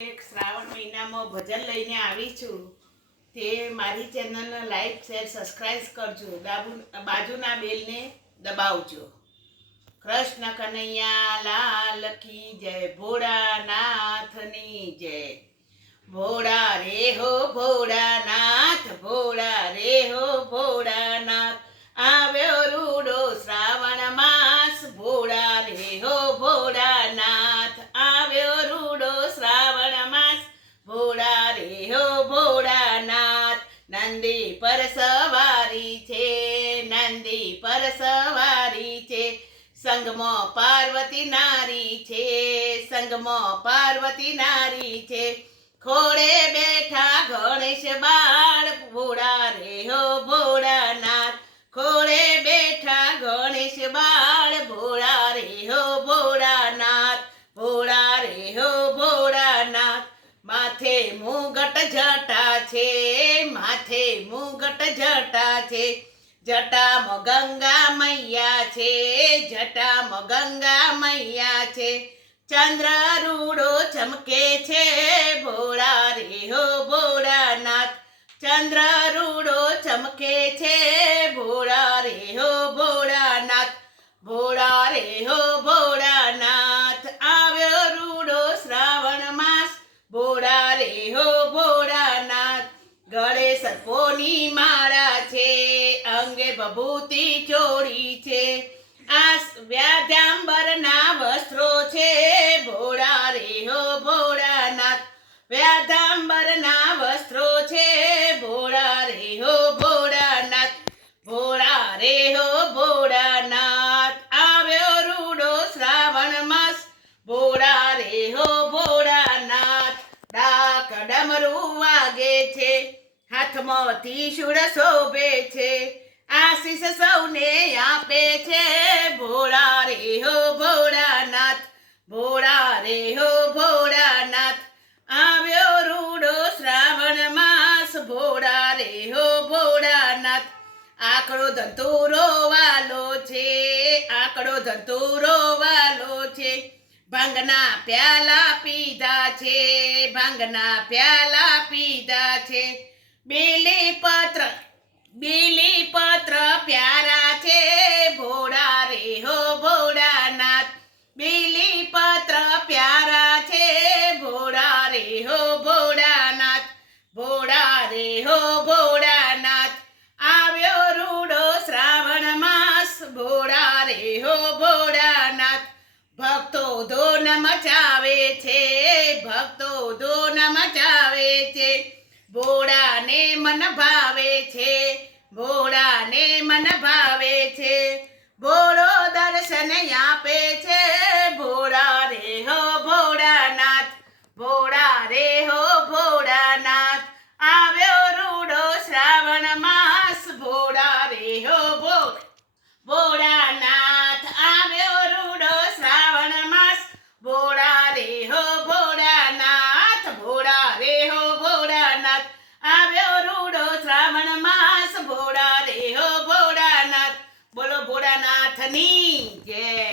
એક શ્રાવણ મહિનામાં ભજન લઈને આવી છું. તે મારી ચેનલને લાઈક શેર સબસ્ક્રાઈબ કરજો. બાજુના બેલને દબાવજો. કૃષ્ણ કનૈયા લાલ કી જય, ભોળાનાથની જય. ભોળા રે હો ભોળાનાથ, ભોળા રે હો ભોળાનાથ, આવ્યો રૂડો શ્રાવણ માસ. ભોળા રે હો ભોળાનાથ, આવ્યો રૂડો શ્રાવણ માસ. ભોળા રે હો ભોળાનાથ, નંદી પર સવારી છે, નંદી પર સવારી છે. સંગમાં પાર્વતી નારી છે, સંગમાં પાર્વતી નારી છે. ખોળે બેઠા ગણેશ બાળ. ભોળા રે હો ભોળાનાથ, ખોળે બેઠા ગણેશ બાળ. ભોળા રે હો ભોળાનાથ, ભોળા રે હો ભોળાનાથ. માથે મુગટ જટા છે, માથે મુગટ જટા છે. જટામાં ગંગા મૈયા છે, જટામાં ગંગા મૈયા છે. ચંદ્ર રૂડો ચમકે છે. ભોળા રે હો ભોળાનાથ, ચંદ્ર રૂડો ચમકે છે. ભોળા રે હો ભોળાનાથ, ભોળા રે હો ભોળાનાથ, આવ્યો રૂડો શ્રાવણ માસ. ભોળા રે હો ભોળાનાથ, ગળે સર્પોની માળા છે, અંગે ભભૂતિ ચોળી છે. આ વ્યાધાંબરના વસ્ત્રો છે. ભોળા રે હો ભોળાનાથ, વ્યાધાંબરના વસ્ત્રો છે. ભોળા રે હો ભોળાનાથ, ભોળા રે હો ભોળાનાથ, આવ્યો રૂડો શ્રાવણ માસ. ભોળા રે હો ભોળાનાથ, ડાક ડમરું વાગે છે, હાથમાં ત્રિશૂળ શોભે છે. આશીષ સૌને આપે છે. ભોળા રે હો ભોળાનાથ, ભોળા રે હો ભોળાનાથ, આવ્યો રૂડો શ્રાવણ માસ. ભોળા રે હો ભોળાનાથ, આકડો ધંતુરો વાલો છે, આકડો ધંતુરો વાલો છે. ભાંગના પ્યાલા પીધા છે, ભાંગના પ્યાલા પીધા છે. બેલીપત્ર, બેલીપત્ર પ્યારા છે. ભોળા રે હો ભોળાનાથ, બેલીપત્ર પ્યારા છે. ભોળા રે હો ભોળાનાથ, ભોળા રે હો ભોળાનાથ, આવ્યો રૂડો શ્રાવણ માસ. ભોળા રે હો ભોળાનાથ, ભક્તો ધોન મચાવે છે, ભક્તો ધોન મચાવે છે. ભોળાને મન ભાવે છે, ભોળાને મન ભાવે છે. ભોળો દર્શન આપે છે. ભોળા રે હો ભોળાનાથ, ભોળા રે હો ભોળાનાથ, આવ્યો રૂડો શ્રાવણ માસ. ભોળા રે હો ભોળાનાથ, આવ્યો રૂડો શ્રાવણ માસ. ભોળા રે હો ભોળાનાથ, ભોળા રે હો ભોળાનાથ, આવ્યો રૂડો શ્રાવણ માસ. ભોળા રે હો ભોળાનાથ, બોલો ભોળાનાથની જય.